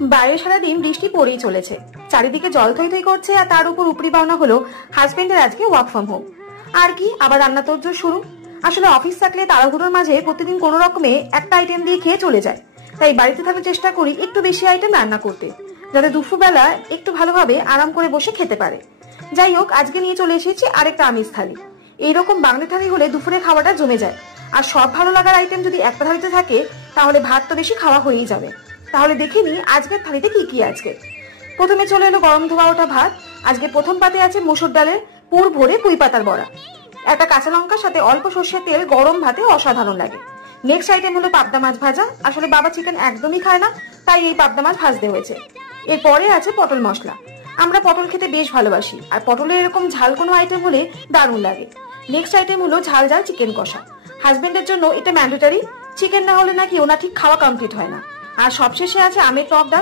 বাইরে সারাদিন বৃষ্টি পড়েই চলেছে, চারিদিকে জল থই থই করছে, আর তার উপর উপরি পাওনা হলো হাজবেন্ডের আজকে ওয়ার্ক ফ্রম হোম। আর কি আবার রান্না তোড়জোড় শুরু। আসলে অফিস থাকলে তাড়াহুড়োর মাঝে প্রতিদিন কোনো রকমে একটা আইটেম দিয়ে খেয়ে চলে যায়, তাই বাড়িতে থাকলে চেষ্টা করি একটু বেশি আইটেম রান্না করতে, যাতে দুপুরবেলা একটু ভালোভাবে আরাম করে বসে খেতে পারে। যাই হোক, আজকে নিয়ে চলে এসেছি আরেকটা আমিষ থালি। এইরকম বাঙালি থালি হলে দুপুরে খাওয়াটা জমে যায়, আর সব ভালো লাগার আইটেম যদি একটা থালিতে থাকে তাহলে ভাত তো বেশি খাওয়া হয়েই যাবে। তাহলে দেখে নি আজকের থালিতে কি কি আজকে। প্রথমে চলে এলো গরম ধোয়া ওঠা ভাত। আজকে প্রথম পাতে আছে মসুর ডালের পুর ভরে পুঁই পাতার বড়া। একটা কাঁচা লঙ্কার সাথে অল্প সর্ষের তেল গরম ভাতে অসাধারণ লাগে। নেক্সট আইটেম হলো পাবদা মাছ ভাজা। আসলে বাবা চিকেন একদমই খায় না, তাই এই পাবদা মাছ ভাজতে হয়েছে। এরপরে আছে পটল মশলা। আমরা পটল খেতে বেশ ভালোবাসি, আর পটলের এরকম ঝাল কোনো আইটেম হলে দারুণ লাগে। নেক্সট আইটেম হলো ঝাল ঝাল চিকেন কষা। হাজবেন্ডের জন্য এটা ম্যান্ডেটরি, চিকেন না হলে নাকি ওনা ঠিক খাওয়া কমপ্লিট হয় না। আর সবশেষে আছে আমের টক ডাল।